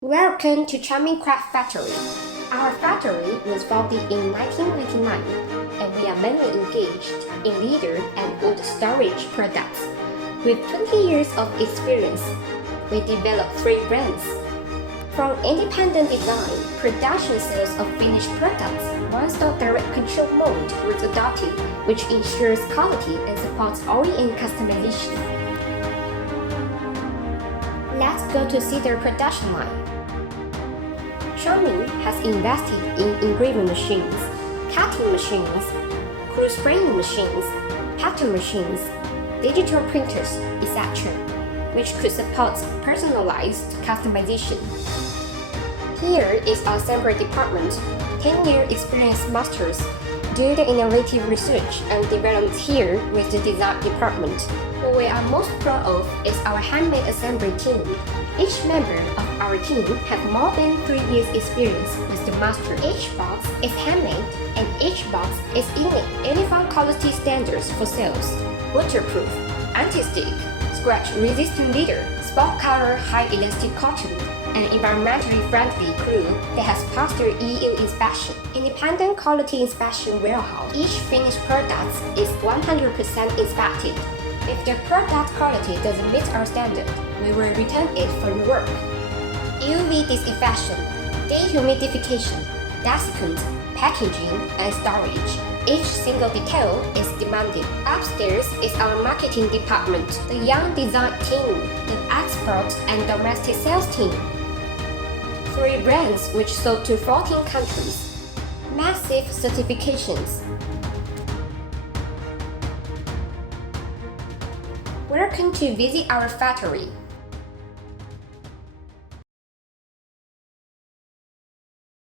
Welcome to Charming Craft Factory. Our factory was founded in 1999, and we are mainly engaged in leather and wood storage products. With 20 years of experience, we developed 3 brands. From independent design, production sales of finished products, one-stop direct control mode was adopted, which ensures quality and supports OEM customization. Let's go to see their production line. Charming has invested in engraving machines, cutting machines, glue spraying machines, pattern machines, digital printers, etc., which could support personalized customization. Here is our assembly department, 10-year experienced masters do the innovative research and development here with the design department. What we are most proud of is our handmade assembly team. Each member of our team have more than 3 years experience with the master. Each box is handmade and each box is uniform quality standards for sales. Waterproof, anti-stick, scratch-resistant leather, spot color high elastic cotton, and environmentally friendly glue that has passed their EU inspection. Independent quality inspection warehouse. Each finished product is 100% inspected. If the product quality doesn't meet our standard, we will return it for rework. UV disinfection, dehumidification, desiccant, packaging, and storage. Each single detail is demanded. Upstairs is our marketing department, the young design team, the export and domestic sales team. 3 brands which sold to 14 countries. Massive certifications. Welcome to visit our factory.